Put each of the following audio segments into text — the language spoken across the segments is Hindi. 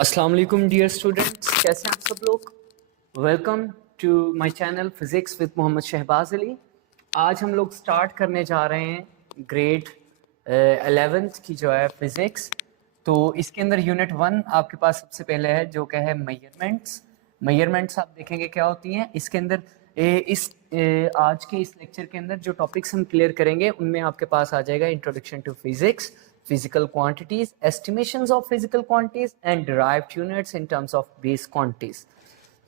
अस्सलाम वालेकुम डियर स्टूडेंट्स, कैसे हैं आप सब लोग। Welcome to my channel physics with Mohammad Shahbaz Ali. आज हम लोग स्टार्ट करने जा रहे हैं ग्रेड 11th की जो है फ़िज़िक्स। तो इसके अंदर यूनिट 1 आपके पास सबसे पहले है जो क्या है मेजरमेंट्स आप देखेंगे क्या होती हैं इसके अंदर। आज के इस लेक्चर के अंदर जो टॉपिक्स हम क्लियर करेंगे उनमें आपके पास आ जाएगा introduction to physics, physical quantities, estimations of physical quantities and derived units in terms of base quantities।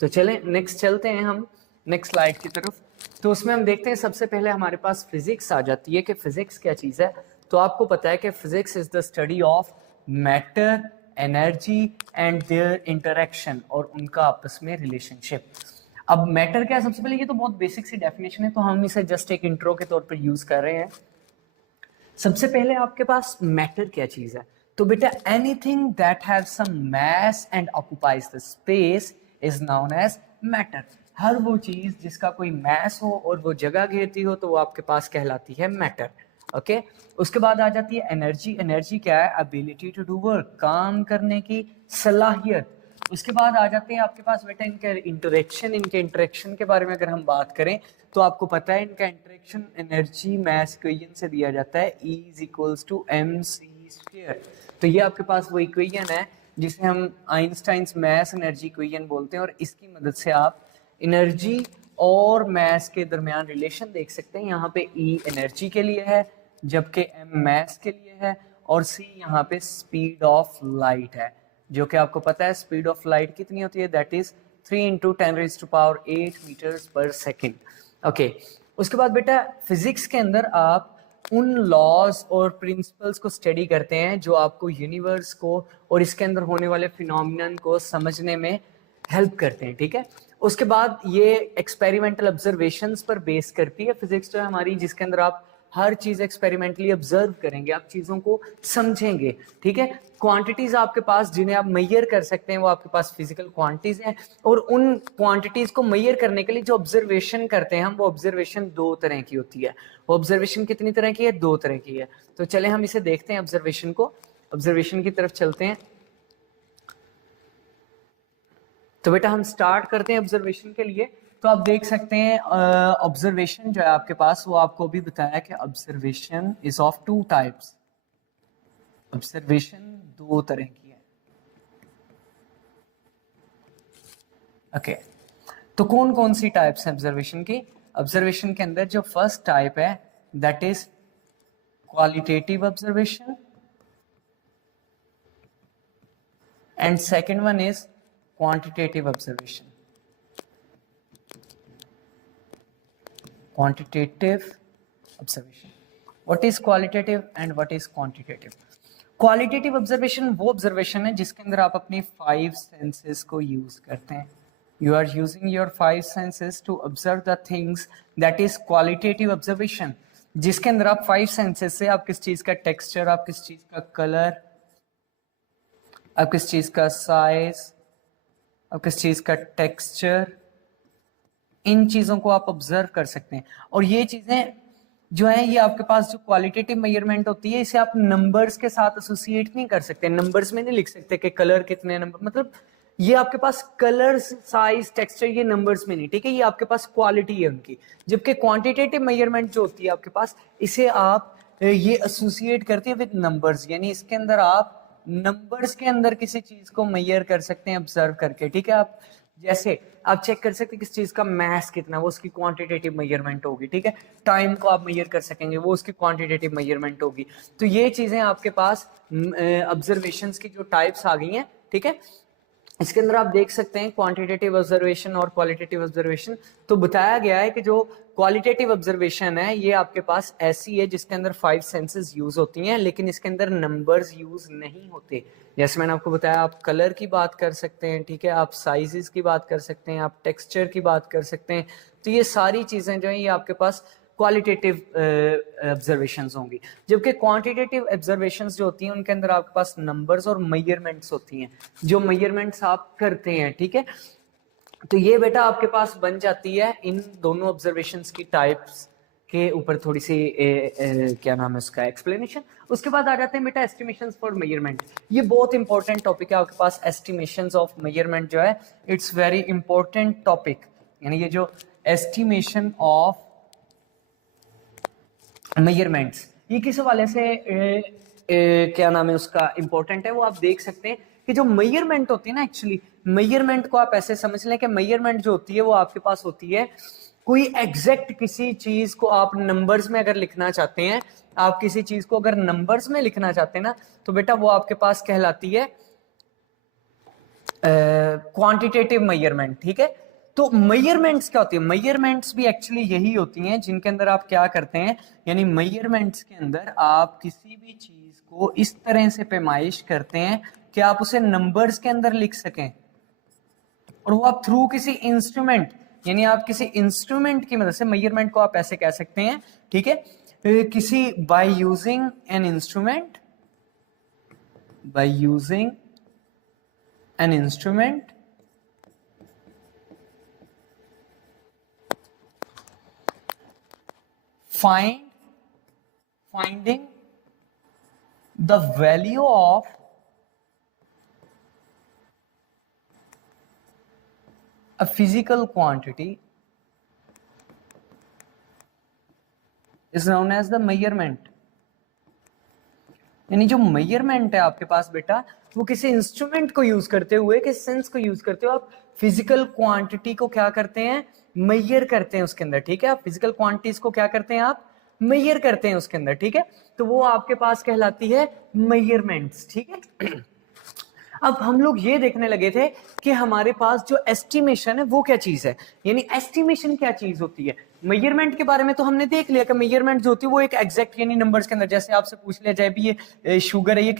तो चलें नेक्स्ट चलते हैं हम नेक्स्ट स्लाइड की तरफ। तो उसमें हम देखते हैं सबसे पहले हमारे पास फिजिक्स आ जाती है कि फिजिक्स क्या चीज़ है। तो आपको पता है कि physics is the study of matter, energy and there interaction और उनका आपस में रिलेशनशिप। अब मैटर क्या है, सबसे पहले ये तो बहुत बेसिक सी डेफिनेशन है, तो हम इसे जस्ट एक इंट्रो के तौर पर यूज कर रहे हैं। सबसे पहले आपके पास मैटर क्या चीज है, तो बेटा anything that have some mass and occupies the space is known as matter. हर वो चीज जिसका कोई मास हो और वो जगह घेरती हो तो वो आपके पास कहलाती है मैटर। ओके उसके बाद आ जाती है एनर्जी। एनर्जी क्या है? एबिलिटी टू डू वर्क, काम करने की सलाहियत। उसके बाद आ जाते हैं आपके पास बेटा इनके इंटरेक्शन के बारे में अगर हम बात करें तो आपको पता है इनका इंटरेक्शन एनर्जी मास इक्वेशन से दिया जाता है, E is equals to mc²। तो ये आपके पास वो इक्वेशन है जिसे हम आइंस्टाइन्स मास एनर्जी इक्वेशन बोलते हैं और इसकी मदद से आप एनर्जी और मास के दरमियान रिलेशन देख सकते हैं। यहाँ पे E एनर्जी के लिए है जबकि M मास के लिए है और C यहाँ पे स्पीड ऑफ लाइट है, जो कि आपको पता है स्पीड ऑफ लाइट कितनी होती है, दैट इज 3 × 10⁸ मीटर्स पर सेकेंड। ओके उसके बाद बेटा फिजिक्स के अंदर आप उन लॉज और प्रिंसिपल्स को स्टडी करते हैं जो आपको यूनिवर्स को और इसके अंदर होने वाले फिनोमिनन को समझने में हेल्प करते हैं। ठीक है, उसके बाद ये एक्सपेरिमेंटल ऑब्जर्वेशंस पर बेस करती है फिजिक्स जो है हमारी, जिसके अंदर आप हर चीज एक्सपेरिमेंटली ऑब्जर्व करेंगे, आप चीजों को समझेंगे। ठीक है, क्वांटिटीज आपके पास जिन्हें आप मैयर कर सकते हैं वो आपके पास फिजिकल क्वांटिटीज हैं और उन क्वांटिटीज को मैयर करने के लिए जो ऑब्जर्वेशन करते हैं हम, वो ऑब्जर्वेशन दो तरह की होती है। वो ऑब्जर्वेशन कितनी तरह की है? दो तरह की है। तो चले हम इसे देखते हैं ऑब्जर्वेशन को, ऑब्जर्वेशन की तरफ चलते हैं। तो बेटा हम स्टार्ट करते हैं ऑब्जर्वेशन के लिए। तो आप देख सकते हैं ऑब्जर्वेशन जो है आपके पास, वो आपको भी बताया कि observation is of two types. Observation दो तरह की है। ओके तो कौन कौन सी टाइप्स हैं ऑब्जर्वेशन की? ऑब्जर्वेशन के अंदर जो फर्स्ट टाइप है that is qualitative observation and second one is quantitative observation. Quantitative observation. What is qualitative and what is quantitative? Qualitative observation वो observation है जिसके अंदर आप अपनी 5 senses को use करते हैं। You are using your 5 senses to observe the things, that is qualitative observation, जिसके अंदर आप 5 senses से आप किस चीज का texture, आप किस चीज का color, आप किस चीज का size, अब किस चीज का टेक्सचर, इन चीजों को आप ऑब्जर्व कर सकते हैं। और ये चीजें जो है ये आपके पास जो क्वालिटेटिव मेजरमेंट होती है इसे आप नंबर्स के साथ एसोसिएट नहीं कर सकते, नंबर्स में नहीं लिख सकते कि कलर कितने नंबर, मतलब ये आपके पास कलर, साइज, टेक्सचर ये नंबर्स में नहीं। ठीक है, ये आपके पास क्वालिटी है उनकी। जबकि क्वांटिटेटिव मेजरमेंट जो होती है आपके पास, इसे आप ये एसोसिएट करते हैं विद नंबर्स, यानी इसके अंदर आप नंबर्स के अंदर किसी चीज को मेजर कर सकते हैं ऑब्जर्व करके। ठीक है, आप जैसे आप चेक कर सकते हैं किस चीज का मास कितना, वो उसकी क्वांटिटेटिव मेजरमेंट होगी। ठीक है, टाइम को आप मेजर कर सकेंगे, वो उसकी क्वांटिटेटिव मेजरमेंट होगी। तो ये चीजें आपके पास ऑब्जर्वेशंस की जो टाइप्स आ गई हैं। ठीक है, इसके अंदर आप देख सकते हैं क्वांटिटेटिव ऑब्जर्वेशन और क्वालिटेटिव ऑब्जर्वेशन। तो बताया गया है कि जो क्वालिटेटिव ऑब्जर्वेशन है ये आपके पास ऐसी है जिसके अंदर 5 सेंसेस यूज होती हैं, लेकिन इसके अंदर नंबर्स यूज नहीं होते। जैसे मैंने आपको बताया, आप कलर की बात कर सकते हैं, ठीक है, आप साइजेस की बात कर सकते हैं, आप टेक्सचर की बात कर सकते हैं। तो ये सारी चीजें जो है ये आपके पास क्वालिटेटिव ऑब्जर्वेशंस होंगी। जबकि क्वांटिटेटिव ऑब्जर्वेशंस जो होती हैं उनके अंदर आपके पास नंबर्स और मेजरमेंट्स होती हैं, जो मेजरमेंट्स आप करते हैं। ठीक है, तो ये बेटा आपके पास बन जाती है इन दोनों ऑब्जर्वेशंस की टाइप्स के ऊपर थोड़ी सी क्या नाम है उसका एक्सप्लेनेशन। उसके बाद आ जाते हैं बेटा एस्टिमेशंस फॉर मेजरमेंट। ये बहुत इंपॉर्टेंट टॉपिक है आपके पास, एस्टिमेशंस ऑफ मेजरमेंट जो है इट्स वेरी इंपॉर्टेंट टॉपिक। यानी ये जो एस्टिमेशन ऑफ मेजरमेंट्स ये किस हवाले से क्या नाम है उसका इंपॉर्टेंट है वो आप देख सकते हैं कि जो मेजरमेंट होती है ना, एक्चुअली मेजरमेंट को आप ऐसे समझ लें कि मेजरमेंट जो होती है वो आपके पास होती है कोई एग्जैक्ट किसी चीज को आप नंबर्स में अगर लिखना चाहते हैं, आप किसी चीज को अगर नंबर्स में लिखना चाहते हैं ना, तो बेटा वो आपके पास कहलाती है क्वांटिटेटिव मेजरमेंट। ठीक है, तो मेजरमेंट्स क्या होती है? मेजरमेंट्स भी एक्चुअली यही होती हैं जिनके अंदर आप क्या करते हैं, यानी मेजरमेंट्स के अंदर आप किसी भी चीज को इस तरह से पैमाइश करते हैं कि आप उसे नंबर्स के अंदर लिख सकें, और वो आप थ्रू किसी इंस्ट्रूमेंट, यानी आप किसी इंस्ट्रूमेंट की मदद से, मेजरमेंट को आप ऐसे कह सकते हैं, ठीक है, किसी by using an instrument, by using an instrument finding the value of a physical quantity is known as the measurement। यानी जो मेजरमेंट है आपके पास बेटा, वो किसी इंस्ट्रूमेंट को यूज करते हुए, किसी सेंस को यूज करते हुए आप फिजिकल क्वांटिटी को क्या करते हैं, मेजर करते हैं उसके अंदर। ठीक है, आप फिजिकल क्वांटिटीज को क्या करते हैं, आप मेजर करते हैं उसके अंदर। ठीक है, तो वो आपके पास कहलाती है मेजरमेंट्स। ठीक है, अब हम लोग ये देखने लगे थे कि हमारे पास जो एस्टिमेशन है वो क्या चीज है, यानी एस्टिमेशन क्या चीज होती है। मेजरमेंट के बारे में तो हमने देख लिया कि मेजरमेंट जो होती है वो एक एग्जैक्ट, यानी नंबर्स के अंदर, जैसे आपसे पूछ लिया जाए भी ये शुगर है, ये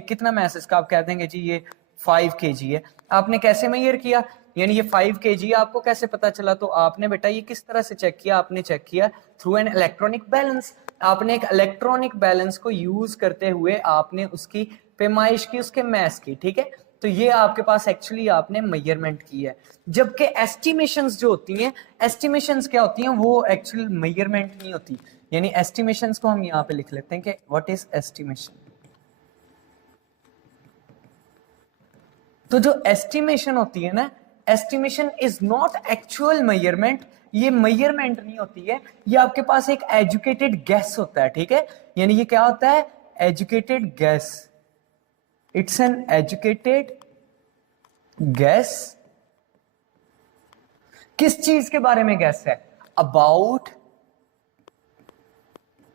कितना मैस इसका, आप कह देंगे जी ये 5 kg है। आपने कैसे मेजर किया, यानी ये 5 kg आपको कैसे पता चला, तो आपने बेटा ये किस तरह से चेक किया, आपने चेक किया थ्रू एन इलेक्ट्रॉनिक बैलेंस। आपने एक इलेक्ट्रॉनिक बैलेंस को यूज करते हुए आपने उसकी पैमाइश की, उसके मैस की। ठीक है, तो ये आपके पास एक्चुअली आपने मेजरमेंट की है। जबकि एस्टिमेशंस जो होती हैं, एस्टिमेशंस क्या होती हैं, वो एक्चुअल मेजरमेंट नहीं होती। यानी एस्टिमेशंस को हम यहाँ पे लिख लेते हैं कि व्हाट इज एस्टिमेशन। तो जो एस्टिमेशन होती है ना, estimation is not actual measurement, ये मेजरमेंट नहीं होती है, ये आपके पास एक एजुकेटेड गैस होता है। ठीक है, यानी ये क्या होता है, educated gas. It's an educated gas. किस चीज के बारे में गैस है, about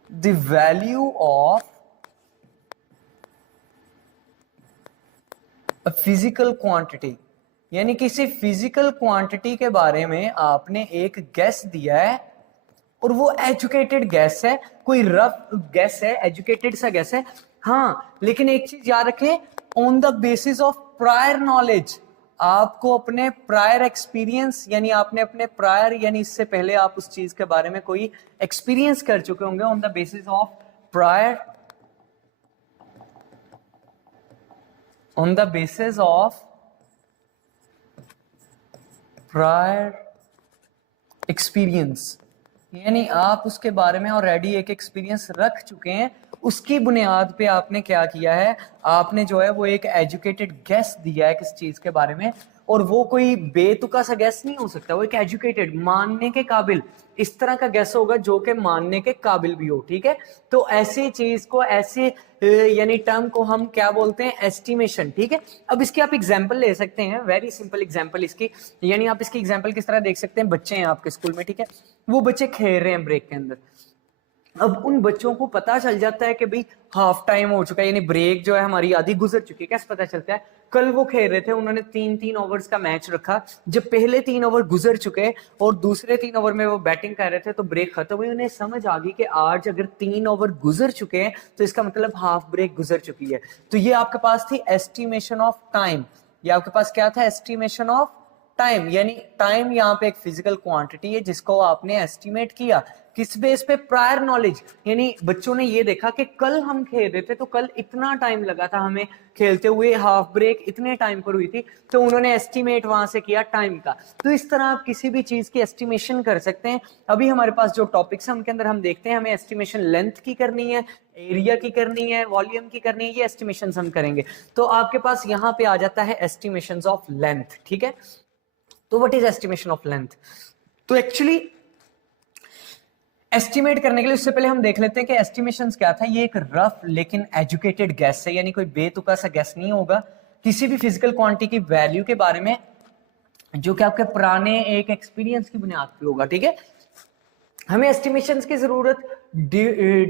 the value of a physical quantity, यानी किसी फिजिकल क्वांटिटी के बारे में आपने एक गैस दिया है, और वो एजुकेटेड गैस है, कोई रफ गैस है, एजुकेटेड सा गैस है। हाँ, लेकिन एक चीज याद रखें, on the basis of prior knowledge, आपको अपने प्रायर एक्सपीरियंस, यानी आपने अपने प्रायर, यानी इससे पहले आप उस चीज के बारे में कोई एक्सपीरियंस कर चुके होंगे, on the basis of prior, on the basis of prior experience, यानी आप उसके बारे में ऑलरेडी एक एक्सपीरियंस रख चुके हैं, उसकी बुनियाद पे आपने क्या किया है, आपने जो है वो एक एजुकेटेड गैस दिया है किस चीज के बारे में, और वो कोई बेतुका सा गैस नहीं हो सकता, वो एक एजुकेटेड, मानने के काबिल, इस तरह का गैस होगा जो कि मानने के काबिल भी हो। ठीक है, तो ऐसी चीज को, ऐसे यानी टर्म को हम क्या बोलते हैं, एस्टिमेशन। ठीक है, अब इसकी आप एग्जांपल ले सकते हैं, वेरी सिंपल एग्जांपल इसकी, यानी आप इसकी एग्जांपल किस तरह देख सकते हैं, बच्चे हैं आपके स्कूल में, ठीक है, वो बच्चे खेल रहे हैं ब्रेक के अंदर। अब उन बच्चों को पता चल जाता है कि भाई हाफ टाइम हो चुका है, यानी ब्रेक जो है हमारी आधी गुजर चुकी है। कैसे पता चलता है, कल वो खेल रहे थे, उन्होंने 3-3 ओवर्स का मैच रखा, जब पहले 3 ओवर गुजर चुके और दूसरे 3 ओवर में वो बैटिंग कर रहे थे, तो ब्रेक खत्म हुई, उन्हें समझ आ गई कि आज अगर 3 ओवर गुजर चुके हैं तो इसका मतलब हाफ ब्रेक गुजर चुकी है। तो ये आपके पास थी एस्टिमेशन ऑफ टाइम, ये आपके पास क्या था, एस्टिमेशन ऑफ टाइम, यानी टाइम यहाँ पे एक फिजिकल क्वांटिटी है जिसको आपने एस्टिमेट किया किस बेस पे, प्रायर नॉलेज, यानी बच्चों ने ये देखा कि कल हम खेल रहे थे तो कल इतना टाइम लगा था हमें खेलते हुए, हाफ ब्रेक इतने टाइम पर हुई थी, तो उन्होंने एस्टिमेट वहां से किया टाइम का। तो इस तरह आप किसी भी चीज की एस्टिमेशन कर सकते हैं। अभी हमारे पास जो टॉपिक्स हैं उनके अंदर हम देखते हैं हमें एस्टिमेशन लेंथ की करनी है, एरिया की करनी है, वॉल्यूम की करनी है, ये एस्टिमेशन हम करेंगे। तो आपके पास यहाँ पे आ जाता है एस्टिमेशन ऑफ लेंथ, ठीक है। तो what is estimation of length? तो एक्चुअली एस्टिमेट करने के लिए उससे पहले हम देख लेते हैं कि एस्टिमेशंस क्या था। ये एक रफ लेकिन एजुकेटेड गैस है, यानी कोई बेतुका सा गैस नहीं होगा किसी भी फिजिकल क्वांटिटी की वैल्यू के बारे में, जो कि आपके पुराने एक एक्सपीरियंस की बुनियाद पर होगा, ठीक है। हमें एस्टिमेशंस की जरूरत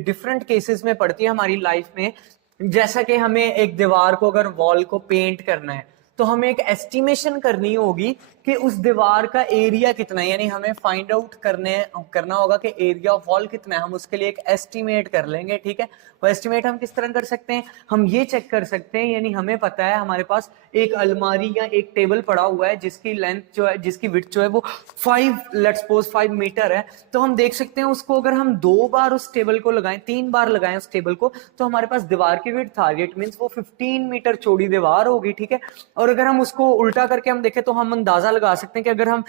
डिफरेंट केसेस में पड़ती है हमारी लाइफ में। जैसा कि हमें एक दीवार को अगर वॉल को पेंट करना है तो हमें एक एस्टिमेशन करनी होगी कि उस दीवार का एरिया कितना है, यानी हमें फाइंड आउट करना होगा कि एरिया ऑफ वॉल कितना है। हम उसके लिए एक एस्टिमेट कर लेंगे, ठीक है। वो एस्टिमेट हम किस तरह कर सकते हैं? हम ये चेक कर सकते हैं, यानी हमें पता है हमारे पास एक अलमारी या एक टेबल पड़ा हुआ है जिसकी लेंथ जो है, जिसकी विड्थ जो है वो 5 मीटर है। तो हम देख सकते हैं उसको अगर हम 2 बार उस टेबल को लगाएं, 3 बार लगाएं उस टेबल को, तो हमारे पास दीवार की विड्थ आ गई। इट मींस वो 15 मीटर चौड़ी दीवार होगी, ठीक है। और अगर हम उसको उल्टा करके हम देखें तो हम अंदाजा लगा सकते हैं कि अगर हम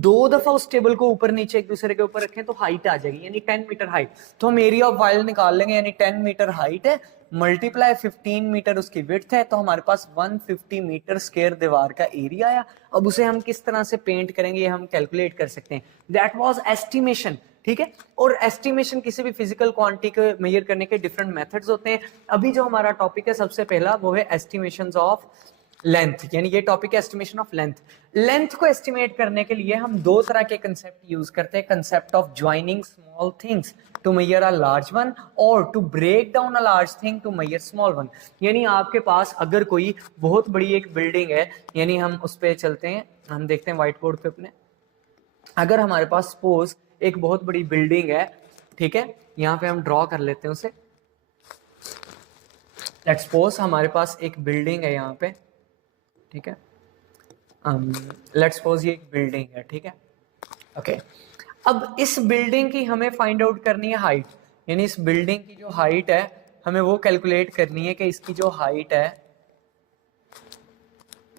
2 दफा उस टेबल को ऊपर नीचे एक दूसरे के ऊपर रखें तो हाइट आ जाएगी, यानी 10 मीटर हाइट। तो हम एरिया ऑफ वॉल निकाल लेंगे, यानी 10 मीटर हाइट है मल्टीप्लाई 15 मीटर उसकी विड्थ है, तो हमारे पास 150 मीटर स्क्वायर दीवार का एरिया आया। अब उसे हम किस तरह से पेंट करेंगे ये हम कैलकुलेट कर सकते हैं। दैट वाज एस्टिमेशन, ठीक है। और एस्टिमेशन किसी भी फिजिकल क्वांटिटी को मेजर करने के डिफरेंट मेथड्स होते हैं। अभी जो हमारा टॉपिक है सबसे पहला वो है एस्टिमेशंस ऑफ लेंथ, यानी ये टॉपिक है एस्टिमेशन ऑफ लेंथ। लेंथ को एस्टिमेट करने के लिए हम 2 तरह के कंसेप्ट यूज करते हैं, concept of joining small things to measure a large one, और to break down a large thing to measure small one. यानी आपके पास अगर कोई बहुत बड़ी एक बिल्डिंग है, यानी हम उस पे चलते हैं, हम देखते हैं व्हाइट बोर्ड पे अपने, अगर हमारे पास सपोज एक बहुत बड़ी बिल्डिंग है, ठीक है, यहाँ पे हम ड्रॉ कर लेते हैं उसे। लेट्स सपोज हमारे पास एक बिल्डिंग है यहाँ पे, ठीक है। लेट्स सपोज ये एक बिल्डिंग है, ठीक है, ओके। अब इस बिल्डिंग की हमें फाइंड आउट करनी है हाइट, यानी इस बिल्डिंग की जो हाइट है हमें वो कैलकुलेट करनी है कि इसकी जो हाइट है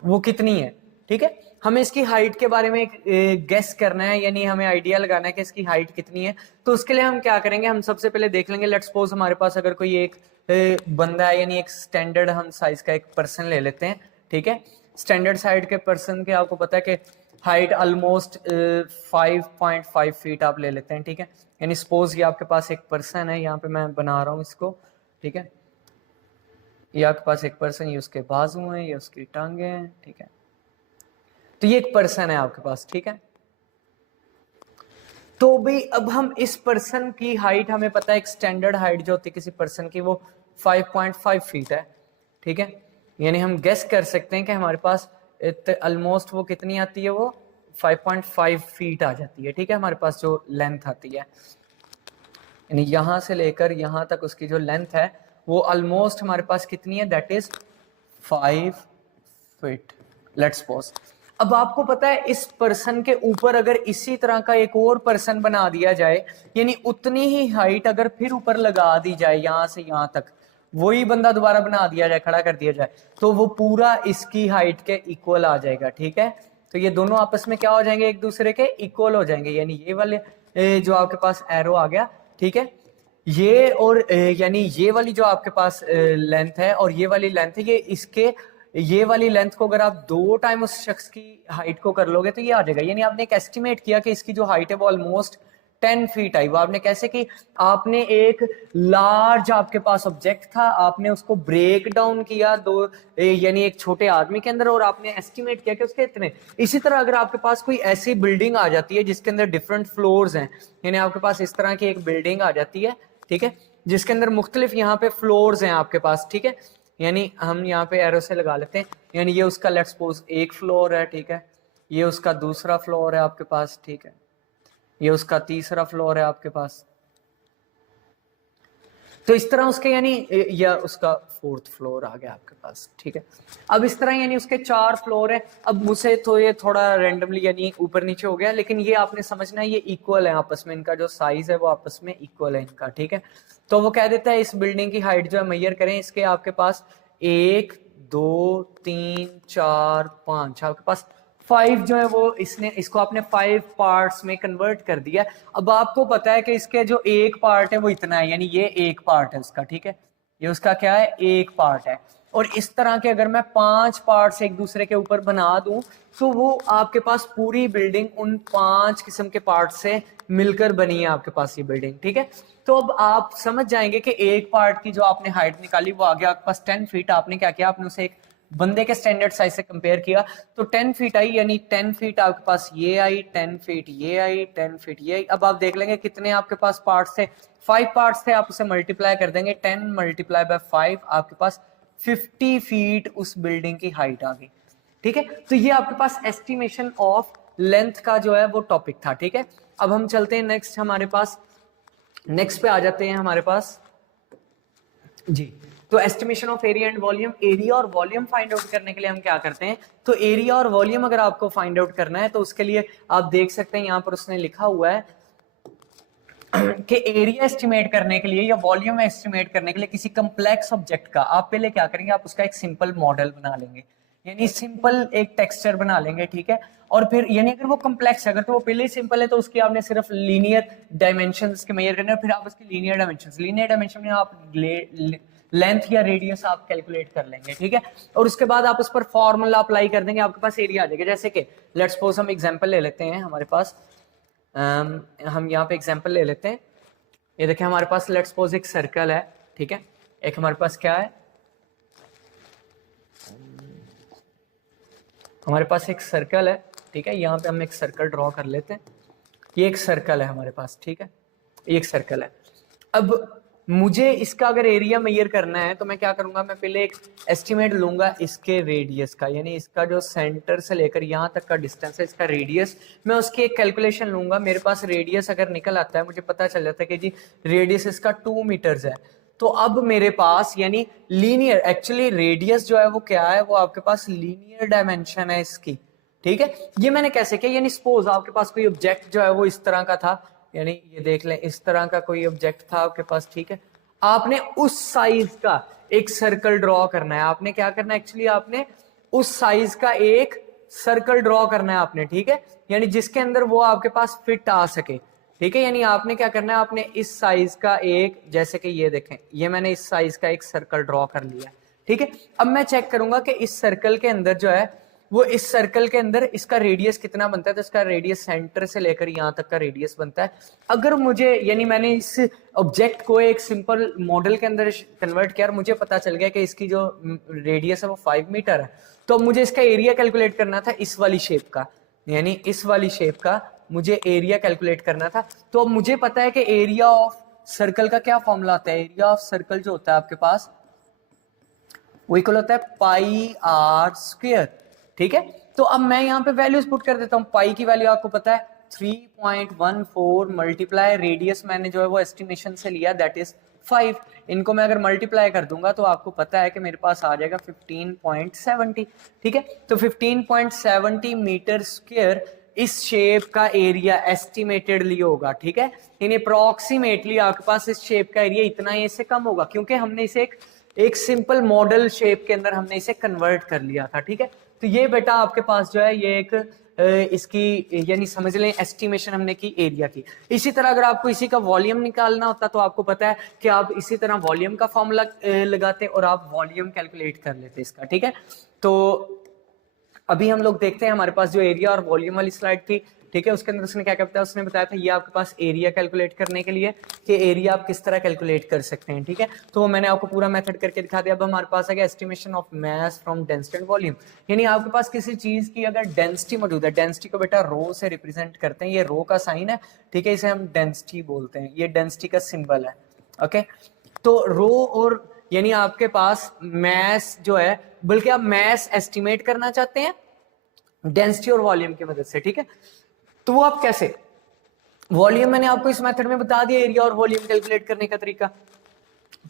वो कितनी है, ठीक है। हमें इसकी हाइट के बारे में गेस करना है, यानी हमें आइडिया लगाना है कि इसकी हाइट कितनी है। तो उसके लिए हम क्या करेंगे, हम सबसे पहले देख लेंगे, लेट्स सपोज हमारे पास अगर कोई एक बंदा है, यानी एक स्टैंडर्ड हम साइज का एक पर्सन ले लेते हैं, ठीक है। स्टैंडर्ड साइड के पर्सन के आपको पता है कि हाइट ऑलमोस्ट 5.5 फीट आप ले लेते हैं, ठीक है। यानी सपोज ये आपके पास एक पर्सन है, यहाँ पे मैं बना रहा हूँ इसको, ठीक है। ये आपके पास एक पर्सन, ये उसके बाजू हैं, ये उसकी टांगे हैं, ठीक है। तो ये एक पर्सन है आपके पास, ठीक है। तो भाई अब हम इस पर्सन की हाइट, हमें पता है एक स्टैंडर्ड हाइट जो होती है किसी पर्सन की वो 5.5 फीट है, ठीक है। यानी हम गेस कर सकते हैं कि हमारे पास ऑलमोस्ट वो कितनी आती है, वो 5.5 फीट आ जाती है, ठीक है, हमारे पास जो लेंथ आती है। यानी यहां से लेकर यहां तक उसकी जो लेंथ है वो ऑलमोस्ट हमारे पास कितनी है, that is 5 feet. Let's suppose अब आपको पता है इस पर्सन के ऊपर अगर इसी तरह का एक और पर्सन बना दिया जाए, यानी उतनी ही हाइट अगर फिर ऊपर लगा दी जाए, यहां से यहां तक वही बंदा दोबारा बना दिया जाए, खड़ा कर दिया जाए, तो वो पूरा इसकी हाइट के इक्वल आ जाएगा, ठीक है। तो ये दोनों आपस में क्या हो जाएंगे, एक दूसरे के इक्वल हो जाएंगे। यानी ये वाले जो आपके पास एरो आ गया, ठीक है, ये और यानी ये वाली जो आपके पास लेंथ है और ये वाली लेंथ है, ये इसके ये वाली लेंथ को अगर आप 2 टाइम उस शख्स की हाइट को कर लोगे तो ये आ जाएगा। यानी आपने एक एस्टिमेट किया कि इसकी जो हाइट है वो ऑलमोस्ट 10 फीट आई। वो आपने कैसे की, आपने एक लार्ज आपके पास ऑब्जेक्ट था, आपने उसको ब्रेक डाउन किया यानी एक छोटे आदमी के अंदर, और आपने एस्टिमेट किया कि उसके इतने। इसी तरह अगर आपके पास कोई ऐसी बिल्डिंग आ जाती है जिसके अंदर डिफरेंट फ्लोर्स हैं, यानी आपके पास इस तरह की एक बिल्डिंग आ जाती है, ठीक है, जिसके अंदर मुख्तलिफ यहाँ पे फ्लोर्स हैं आपके पास, ठीक है। यानी हम यहाँ पे एरो से लगा लेते हैं, यानी ये उसका लेट्स सपोज एक फ्लोर है, ठीक है, ये उसका दूसरा फ्लोर है आपके पास, ठीक है, ये उसका तीसरा फ्लोर है आपके पास। तो इस तरह उसके यानी या उसका 4th फ्लोर आ गया आपके पास, ठीक है। अब इस तरह यानी उसके 4 फ्लोर है। अब मुझसे तो ये थोड़ा रैंडमली यानी ऊपर नीचे हो गया, लेकिन ये आपने समझना है ये इक्वल है आपस में, इनका जो साइज है वो आपस में इक्वल है इनका, ठीक है। तो वो कह देता है इस बिल्डिंग की हाइट जो है मेजर करें, इसके आपके पास 1 2 3 4 5 आपके पास 5 जो है वो इसने इसको आपने 5 पार्ट्स में कन्वर्ट कर दिया। अब आपको पता है कि इसके जो एक पार्ट है वो इतना है, यानी ये एक पार्ट है उसका, ठीक है। ये उसका क्या है, एक पार्ट है। और इस तरह के अगर मैं 5 पार्ट्स एक दूसरे के ऊपर बना दूं तो वो आपके पास पूरी बिल्डिंग उन 5 किस्म के पार्ट से मिलकर बनी है आपके पास ये बिल्डिंग, ठीक है। तो अब आप समझ जाएंगे कि एक पार्ट की जो आपने हाइट निकाली वो आ गया आपके पास 10 फीट। आपने क्या किया, आपने उसे एक बंदे के स्टैंडर्ड साइज से कंपेयर किया तो 10 फीट आई, यानी 10 फीट आपके पास ये आई, 10 फीट ये आई, 10 फीट ये आई। अब आप देख लेंगे कितने आपके पास पार्ट्स थे, 5 पार्ट्स थे। आप उसे मल्टीप्लाई कर देंगे, 10 मल्टीप्लाई बाय 5 आपके पास 50 फीट उस बिल्डिंग की हाइट आ गई, ठीक है। तो ये आपके पास एस्टिमेशन ऑफ लेंथ का जो है वो टॉपिक था, ठीक है। अब हम चलते हैं नेक्स्ट, हमारे पास नेक्स्ट पे आ जाते हैं हमारे पास जी। तो estimation of area and volume, area और वॉल्यूम फाइंड आउट करने के लिए हम क्या करते हैं, तो एरिया और वॉल्यूम अगर आपको फाइंड आउट करना है तो उसके लिए आप देख सकते हैं यहां पर उसने लिखा हुआ है कि एरिया एस्टिमेट करने के लिए या वॉल्यूम एस्टिमेट करने के लिए किसी कम्प्लेक्स ऑब्जेक्ट का आप पहले क्या करेंगे, आप उसका एक सिंपल मॉडल बना लेंगे, यानी सिंपल एक टेक्सचर बना लेंगे, ठीक है। और फिर यानी अगर वो कम्प्लेक्स है, अगर तो वो पहले ही सिंपल है तो उसकी आपने सिर्फ लीनियर डायमेंशंस के मेजर करने, फिर आप उसकी लीनियर डायमेंशन में आप लेंथ या रेडियस आप कैलकुलेट कर लेंगे, ठीक है। और उसके बाद आप उस पर फॉर्मूला अप्लाई कर देंगे, आपके पास एरिया आ जाएगा। जैसे कि लेट्स सपोज हम एग्जांपल ले लेते हैं, हमारे पास हम यहाँ पे एग्जांपल ले लेते हैं। ये देखें हमारे पास लेट्स सपोज एक सर्कल है, ठीक है। एक हमारे पास क्या है, हमारे पास एक सर्कल है, ठीक है। यहाँ पे हम एक सर्कल ड्रॉ कर लेते हैं। ये एक सर्कल है हमारे पास, ठीक है, ये एक सर्कल है। अब मुझे इसका अगर एरिया मेजर करना है तो मैं क्या करूंगा, मैं पहले एक एस्टिमेट लूंगा इसके रेडियस का, यानी इसका जो सेंटर से लेकर यहाँ तक का डिस्टेंस है, इसका रेडियस, मैं उसकी एक कैलकुलेशन लूंगा। मेरे पास रेडियस अगर निकल आता है, मुझे पता चल जाता है कि जी रेडियस इसका 2 मीटर्स है। तो अब मेरे पास यानी लीनियर, एक्चुअली रेडियस जो है वो क्या है, वो आपके पास लीनियर डायमेंशन है इसकी, ठीक है। ये मैंने कैसे किया, यानी सपोज आपके पास कोई ऑब्जेक्ट जो है वो इस तरह का था, यानी ये देख लें इस तरह का कोई ऑब्जेक्ट था आपके पास, ठीक है। आपने उस साइज का एक सर्कल ड्रॉ करना है। आपने क्या करना है, एक्चुअली आपने उस साइज का एक सर्कल ड्रॉ करना है आपने, ठीक है, यानी जिसके अंदर वो आपके पास फिट आ सके, ठीक है। यानी आपने क्या करना है, आपने इस साइज का एक, जैसे कि ये देखें, ये मैंने इस साइज का एक सर्कल ड्रॉ कर लिया, ठीक है। अब मैं चेक करूंगा कि इस सर्कल के अंदर जो है वो, इस सर्कल के अंदर इसका रेडियस कितना बनता है, तो इसका रेडियस सेंटर से लेकर यहाँ तक का रेडियस बनता है। अगर मुझे यानी मैंने इस ऑब्जेक्ट को एक सिंपल मॉडल के अंदर कन्वर्ट किया और मुझे पता चल गया कि इसकी जो रेडियस है वो 5 मीटर है, तो मुझे इसका एरिया कैलकुलेट करना था इस वाली शेप का, यानी इस वाली शेप का मुझे एरिया कैलकुलेट करना था। तो अब मुझे पता है कि एरिया ऑफ सर्कल का क्या फॉर्मूला होता है, एरिया ऑफ सर्कल जो होता है आपके पास वो इक्वल होता है पाई आर स्क्वायर, ठीक है। तो अब मैं यहाँ पे वैल्यूज पुट कर देता हूँ। पाई की वैल्यू आपको पता है 3.14 मल्टीप्लाई रेडियस मैंने जो है वो एस्टिमेशन से लिया, दैट इज 5। इनको मैं अगर मल्टीप्लाई कर दूंगा तो आपको पता है कि मेरे पास आ जाएगा 15.70, ठीक है। तो 15.70 मीटर स्क्वायर इस शेप का एरिया एस्टिमेटेडली होगा, ठीक है। यानी अप्रोक्सीमेटली आपके पास इस शेप का एरिया इतना ही, इससे कम होगा, क्योंकि हमने इसे एक सिंपल मॉडल शेप के अंदर हमने इसे कन्वर्ट कर लिया था, ठीक है। तो ये बेटा आपके पास जो है ये एक इसकी यानी समझ लें एस्टिमेशन हमने की एरिया की। इसी तरह अगर आपको इसी का वॉल्यूम निकालना होता तो आपको पता है कि आप इसी तरह वॉल्यूम का फॉर्मूला लगाते और आप वॉल्यूम कैलकुलेट कर लेते इसका, ठीक है। तो अभी हम लोग देखते हैं हमारे पास जो एरिया और वॉल्यूम वाली स्लाइड थी, ठीक है, उसके अंदर उसने क्या बताया, उसने बताया था ये आपके पास एरिया कैलकुलेट करने के लिए कि एरिया आप किस तरह कैलकुलेट कर सकते हैं, ठीक है। तो मैंने आपको पूरा मेथड करके दिखा दिया। अब हमारे पास आ गया estimation of mass from density and volume, यानी आपके पास किसी चीज की अगर डेंसिटी मौजूद है, डेंसिटी को बेटा रो से रिप्रेजेंट करते हैं, ये रो का साइन है, ठीक है, इसे हम डेंसिटी बोलते हैं, ये डेंसिटी का सिंबल है, ओके। तो रो और यानी आपके पास मैस जो है, बल्कि आप मैस एस्टिमेट करना चाहते हैं डेंसिटी और वॉल्यूम की मदद से, ठीक है। तो वो आप कैसे, वॉल्यूम मैंने आपको इस मेथड में बता दिया, एरिया और वॉल्यूम कैलकुलेट करने का तरीका।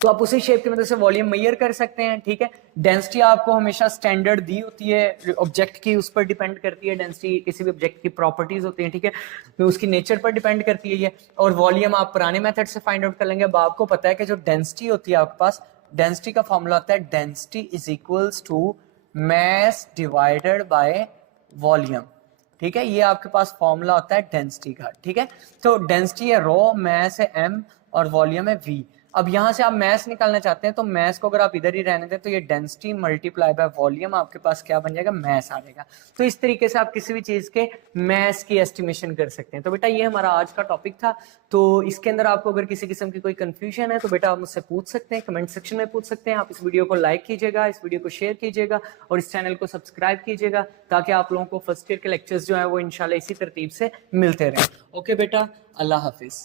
तो आप उसी शेप की मदद से वॉल्यूम मेजर कर सकते हैं, ठीक है। डेंसिटी आपको हमेशा स्टैंडर्ड दी होती है ऑब्जेक्ट की, उस पर डिपेंड करती है डेंसिटी, किसी भी ऑब्जेक्ट की प्रॉपर्टीज होती हैं, ठीक है, तो उसकी नेचर पर डिपेंड करती है ये। और वॉल्यूम आप पुराने मेथड से फाइंड आउट कर लेंगे। अब आपको पता है कि जो डेंसिटी होती है आपके पास, डेंसिटी का फॉर्मूला होता है density is equals to mass divided by volume, ठीक है। ये आपके पास फॉर्मूला होता है डेंसिटी का, ठीक है। तो डेंसिटी है रो, मास है m और वॉल्यूम है v। अब यहां से आप मास निकालना चाहते हैं तो मास को अगर आप इधर ही रहने दें तो ये डेंसिटी मल्टीप्लाई बाय वॉल्यूम आपके पास क्या बन जाएगा, मास आ जाएगा। तो इस तरीके से आप किसी भी चीज के मास की एस्टिमेशन कर सकते हैं। तो बेटा ये हमारा आज का टॉपिक था। तो इसके अंदर आपको अगर किसी किस्म की कोई कंफ्यूजन है तो बेटा आप मुझसे पूछ सकते हैं, कमेंट सेक्शन में पूछ सकते हैं। आप इस वीडियो को लाइक कीजिएगा, इस वीडियो को शेयर कीजिएगा और इस चैनल को सब्सक्राइब कीजिएगा ताकि आप लोगों को फर्स्ट ईयर के लेक्चर्स जो है वो इंशाल्लाह इसी तरतीब से मिलते रहें। ओके बेटा, अल्लाह हाफिज।